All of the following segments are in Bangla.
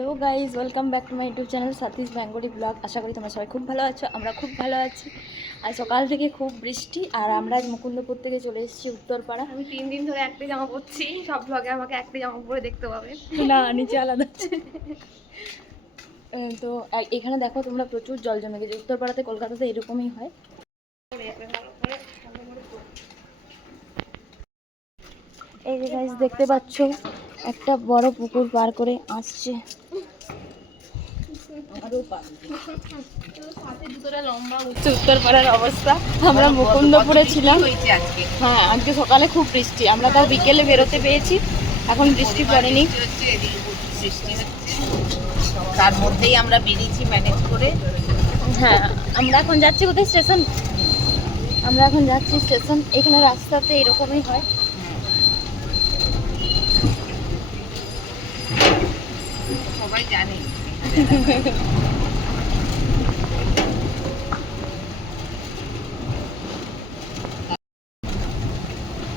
Hello guys, welcome back to my YouTube channel Sathi's Bengali vlog. আশা করি তোমরা সবাই খুব ভালো আছো, আমরা খুব ভালো আছি। আর সকাল থেকে খুব বৃষ্টি, আর আমরা আজ মুকুন্দপুর থেকে চলে এসেছি উত্তরপাড়া। আমি 3 দিন ধরে একটাই জামা পরছি, সব ব্লগে আমাকে একটাই জামা পরে দেখতে পাবে। না, নিচে আলাদা আছে। তো এখানে দেখো তোমরা, প্রচুর জল জমে গেছে। উত্তরপাড়াতে, কলকাতাতে এরকমই হয়। এই যে গাইজ দেখতে পাচ্ছ, একটা বড় পুকুর পার করে আসছে। উত্তরপাড়ার অবস্থা, আমরা মুকুন্দপুরে ছিলাম। হ্যাঁ, আজকে সকালে খুব বৃষ্টি, আমরা তাও বিকেলে বেরোতে পেয়েছি, এখন বৃষ্টি পড়েনি। তার মধ্যেই আমরা বেরিয়েছি ম্যানেজ করে। হ্যাঁ, আমরা এখন যাচ্ছি কোথায়? স্টেশন। আমরা এখন যাচ্ছি স্টেশন। এখানে রাস্তাতে এরকমই হয়। সবাই জানে।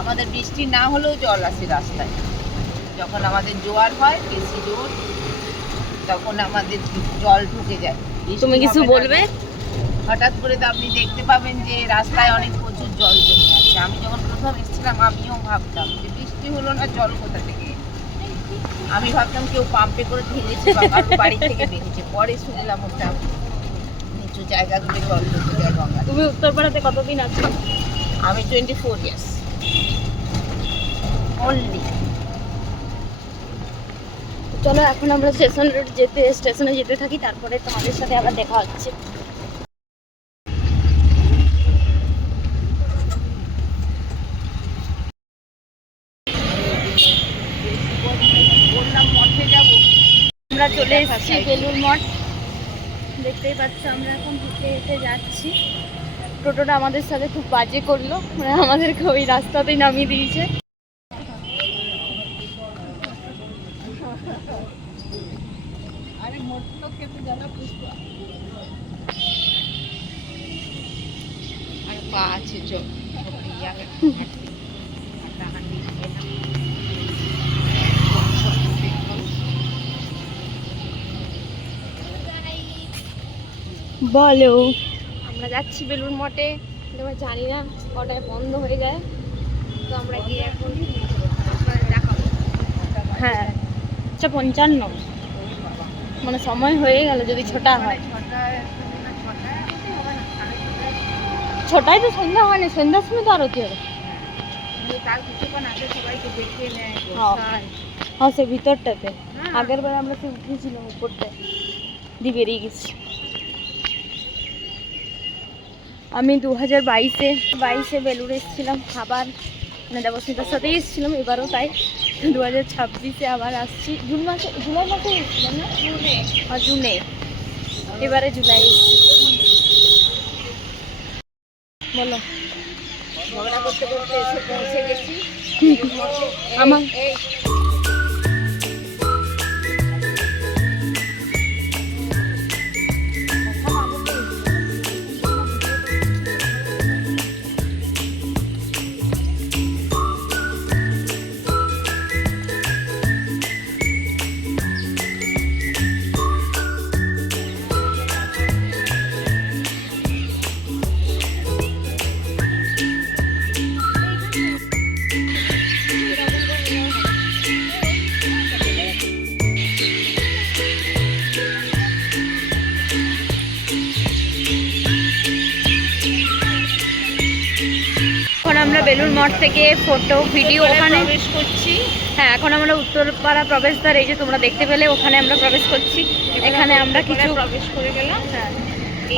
আমাদের বৃষ্টি না হলেও জল আসে রাস্তায়। যখন আমাদের জোয়ার হয় বেশি জোর, তখন আমাদের জল ঢুকে যায়। তুমি কিছু বলবে? হঠাৎ করে তো আপনি দেখতে পাবেন যে রাস্তায় অনেক প্রচুর জল জমে আছে। আমি যখন প্রথম এসেছিলাম আমিও ভাবতাম যে বৃষ্টি হলো না, জল কোথা থেকে। আমি ভাবতাম কেউ পাম্পে করে ঢেলেছে বা কারোর বাড়ি থেকে বেরিয়েছে। পরে শুনলাম ওটা নিচু জায়গাগুলো জল ঢুকে যায় গঙ্গা। তুমি উত্তরপাড়াতে কতদিন আছো? আমি 24 ইয়ার্স অনলি। চলো এখন আমরা স্টেশনে যেতে থাকি, তারপরে তোমাদের সাথে আবার দেখা হচ্ছে। বললাম মঠে যাবো, আমরা চলে এসেছি বেলুড় মঠ। দেখতেই পাচ্ছ, আমরা এখন হেঁটে হেঁটে যাচ্ছি। টোটোটা আমাদের সাথে খুব বাজে করলো, মানে আমাদেরকে ওই রাস্তাতেই নামিয়ে দিয়েছে। আরে মোট লোক খেতে জানা পুষ্পা আর পা আছে চোখ বলো। আমরা যাচ্ছি বেলুড় মঠে, আমরা জানি না কটায় বন্ধ হয়ে যায়, তো আমরা গিয়ে এখন দেখাবো। হ্যাঁ, 55, মানে সময় হয়ে গেল। যদি ছোটা হয়, ছোটায় তো সন্ধ্যা হয়নি, সন্ধ্যার সময় তো আরতি হবে। তার কিছুক্ষণ আগে সবাইকে দেখে নেয়। হ্যাঁ, সে ভিতরটাতে আগের বার আমরা তো উঠেছিলাম উপরটায়, দিয়ে বেরিয়ে গেছি। আমি 2022-এ বেলুড়ে এসেছিলাম আবার, মানে দেবস্মিতার সাথেই এসেছিলাম, এবারও তাই। 2026-এ আবার আসছি। জুলাই মাসে এসেছিলাম না? জুনে। এবারে জুলাই এসেছি। বলো। ঝগড়া করতে করতে এসে পৌঁছে গেছি আমার এখন আমরা বেলুড় মঠ থেকে ফটো ভিডিও ওখানে প্রবেশ করছি। হ্যাঁ, এখন আমরা উত্তরপাড়া প্রবেশদ্বার, এই যে তোমরা দেখতে পেলে, ওখানে আমরা প্রবেশ করছি। এখানে আমরা কিছু প্রবেশ করে গেলাম। হ্যাঁ,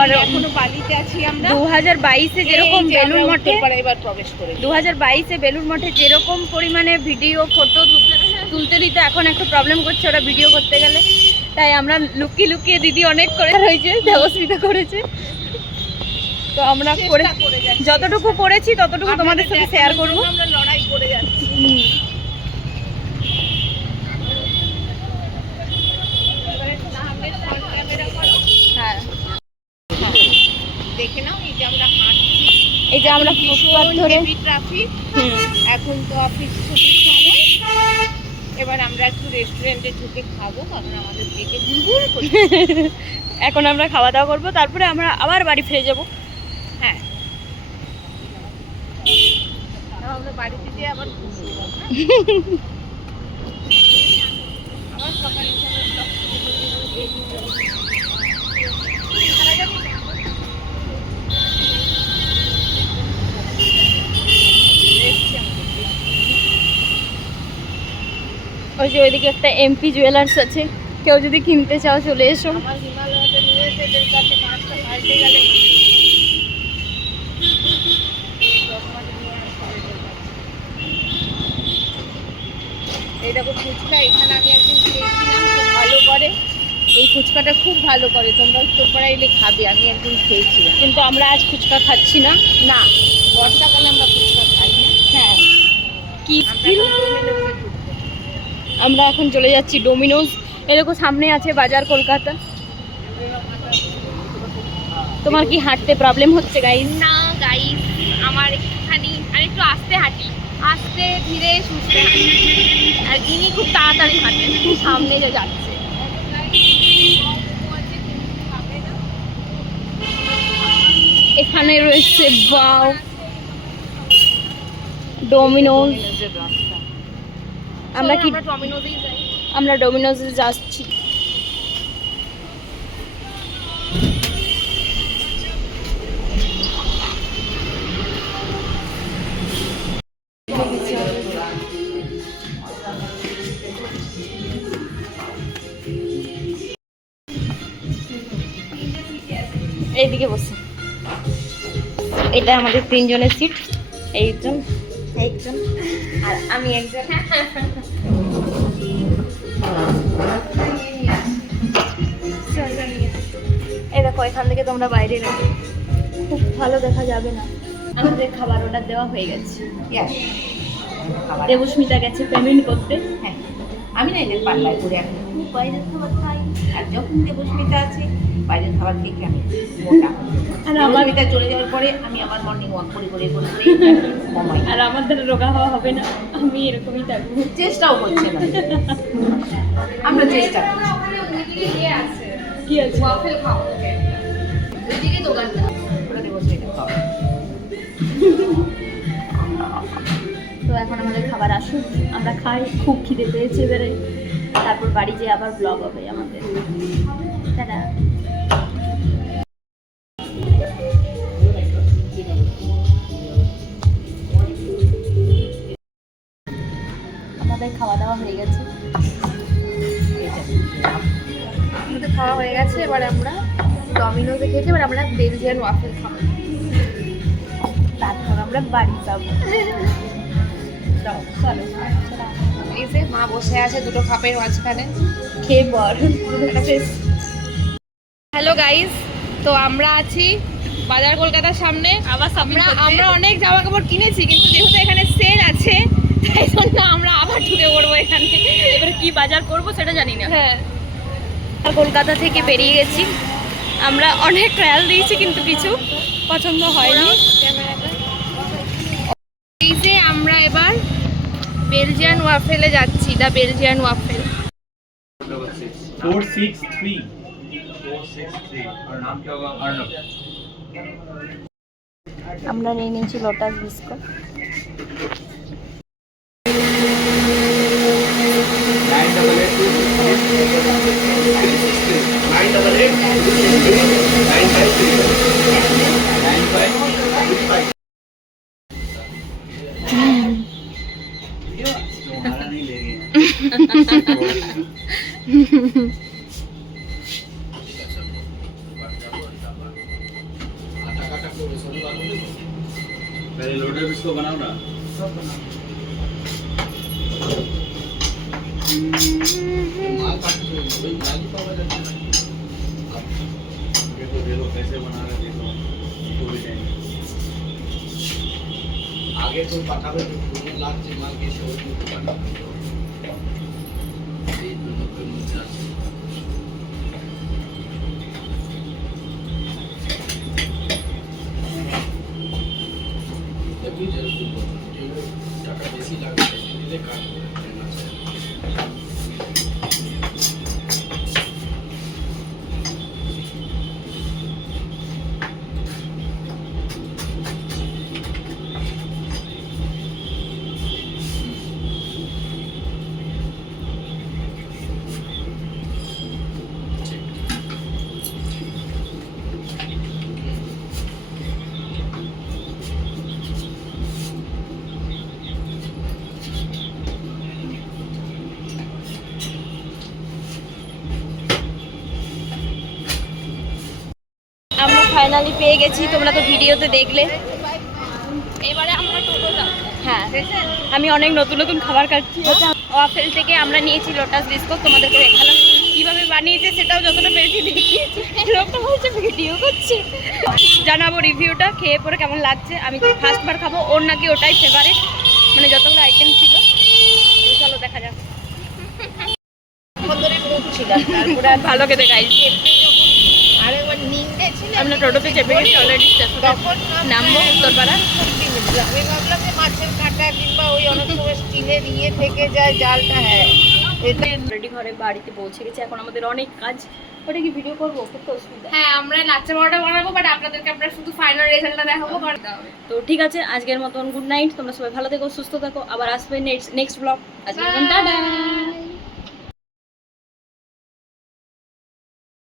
আর এখনো বালিতে আছি আমরা। 2022-এ যেরকম বেলুড় মঠে, এবার প্রবেশ করে 2022-এ বেলুড় মঠে যেরকম পরিমাণে ভিডিও ফটো তুলতে দিতে, এখন একটু প্রবলেম করছে ওরা ভিডিও করতে গেলে। তাই আমরা লুকিয়ে লুকিয়ে, দিদি অনেক করে রয়েছে, দেবস্মিতা করেছে, তো আমরা করে যতটুকু করেছি ততটুকু তোমাদের সাথে শেয়ার করবো। আমরা লড়াই করে যাচ্ছি। হ্যাঁ, দেখে নাও, এই যে আমরা হাঁটছি, এই যে আমরা ফুটপাত ধরে ট্রাফিক। এখন তো অফিস ছুটির সময়, এবার আমরা একটু রেস্টুরেন্টে ঢুকে খাবো, কারণ আমাদের পেটে গুড়গুড় করছে। এখন আমরা খাওয়া দাওয়া করবো, তারপরে আমরা আবার বাড়ি ফিরে যাব। হ্যাঁ, আমরা বাড়িতে গিয়ে আবার ঘুমবো। আবার সকালে ওই যে ওইদিকে একটা এমপি জুয়েলার্স আছে, কেউ যদি কিনতে চাও চলে এসো। আমার হিমালয়তে নিয়ে এসে এদের কাছে পাঁচটা পাল্টে গেলে এই দেখো ফুচকা, এখানে আমি একদিন খেয়েছিলাম, খুব ভালো করে এই ফুচকাটা, খুব ভালো করে। তোমরা উত্তরপাড়া এলে খাবে, আমি একদিন খেয়েছিলাম। কিন্তু আমরা আজ ফুচকা খাচ্ছি না। না, বর্ষাকালে আমরা ফুচকা খাই না। হ্যাঁ, কি আমরা এখন ডোমিনোজে ঢুকবো। আমরা এখন চলে যাচ্ছি ডোমিনোজ। এরকম সামনে আছে বাজার কলকাতা। তোমার কি হাঁটতে প্রবলেম হচ্ছে গাইস? না গাইস, আমার একটুখানি আমি একটু আস্তে হাঁটি, আস্তে ধীরে সুস্থে হাঁটি, আর ইনি খুব তাড়াতাড়ি হাঁটেন, খুব সামনে যে যাচ্ছে। এখানে রয়েছে বাও ডোমিনোজ। ডোমিনোজের রাস্তা। আমরা কি আমরা ডমিনোজেই যাই। আমরা ডোমিনোজে যাচ্ছি। এইদিকে বসে, এটা আমাদের তিনজনের সিট। একজন একজন আর আমি একজন। এই দেখো, এখান থেকে তোমরা বাইরে রাখো, খুব ভালো দেখা যাবে না। আমাদের খাবার অর্ডার দেওয়া হয়ে গেছে। Yes. খাবার। দেবস্মিতা গেছে পেমেন্ট করতে। হ্যাঁ, আমি না এদের পাল্লায় করে এখন খুব বাইরের খাবার খাই, আর যখন দেবস্মিতা আছে বাইরের খাবার খেয়ে আমি মোটা। আর আমার দেবস্মিতা চলে যাওয়ার পরে আমি আবার মর্নিং ওয়াক করে কমাই। আর আমার দ্বারা রোগা হওয়া হবে না, আমি এরকমই থাকবো। চেষ্টাও করছে না, আমরা চেষ্টা করছি। ওইদিকে ইয়ে আছে, কি আছে? ওয়াফেল খাওয়া, ওইদিকে দোকানটা। ওরা দেবস্মিতা খাওয়া। তো এখন আমাদের খাবার আসুক, আমরা খাই। খুব খিদে পেয়েছে এবারে, তারপর বাড়ি যেয়ে আবার ব্লগ হবে আমাদের। টাটা। আমাদের খাওয়া দাওয়া হয়ে গেছে। আমাদের খাওয়া হয়ে গেছে, এবার আমরা ডমিনোজে খেয়েছি, এবার আমরা বেলজিয়ান ওয়াফেল খাবো, তারপর আমরা বাড়ি যাবো। চলো এই যে মা বসে আছে দুটো কাপের মাঝখানে। খেয়ে পর। হ্যালো গাইস, তো আমরা আছি বাজার কলকাতার সামনে। আবার আমরা অনেক জামা কাপড় কিনেছি, কিন্তু যেহেতু এখানে সেল আছে তাই জন্য আমরা আবার ঢুকে পড়বো এখানে। এবারে কি বাজার করব সেটা জানি না। হ্যাঁ, কলকাতা থেকে বেরিয়ে গেছি আমরা, অনেক ট্রায়াল দিয়েছি কিন্তু কিছু পছন্দ হয়নি। এই যে আমরা এবার বেলজিয়ান ওয়াফেলে যাচ্ছি, দা বেলজিয়ান ওয়াফেল। 463 और नाम क्या होगा? अर्नब। আমরা নিয়ে নিয়েছি লোটাস বিস্কুট। 988 तुम्हारा नहीं ले रही है। पहले लोटर इसको बनाओ ना। माल काट के वही माल ही पावा जाता है। ये तो देखो कैसे बना रहे देखो, इसको भी टाइम आगे तो পাঠাবে পুরো লাগছে মাল কে শো করতে পারবে। এই দুটো করে মধ্যে আছে। দেখুন যে টাকা বেশি লাগবে দিলে কাট দেনা চাই। ফাইনালি পেয়ে গেছি, তোমরা তো ভিডিওতে দেখলে। এবারে আমরা টোটো যাবো। হ্যাঁ, আমি অনেক নতুন নতুন খাবার খাচ্ছি। ওয়াফেল থেকে আমরা নিয়েছি লোটাস বিস্কুট, তোমাদেরকে দেখালাম কিভাবে বানিয়েছে, সেটাও যতটা পেরেছি দেখিয়েছি। লোকটা বলছে ভিডিও করছে। জানাবো রিভিউটা, খেয়ে পরে কেমন লাগছে। আমি ফার্স্টবার খাবো, ওর নাকি ওটাই ফেভারিট, মানে যতগুলো আইটেম ছিল। তো চলো দেখা যাক। ধরে মুখ ছিল তারপরে আর ভালো খেতে গাইছি। আরেকবার নিন্দে ছিল আমরা টোটোতে চেপে গেছি অলরেডি, তখন নামবো উত্তরপাড়া। আমি ভাবলাম যে মাছের কাঁটা কিংবা ওই অনেক সময় স্টিলের ইয়ে থেকে যায় জালটা, হ্যাঁ এটা অলরেডি ঘরে বাড়িতে পৌঁছে গেছে, এখন আমাদের অনেক কাজ। ওটা কি ভিডিও করবো, খুব তো অসুবিধা। হ্যাঁ, আমরা লাচ্চা পরোটা বানাবো, বাট আপনাদেরকে আমরা শুধু ফাইনাল রেজাল্টটা দেখাবো। তো ঠিক আছে, আজকের মতন গুড নাইট, তোমরা সবাই ভালো থেকো, সুস্থ থাকো, আবার আসবে নেক্সট ব্লগ। আজকের মতন টাটা।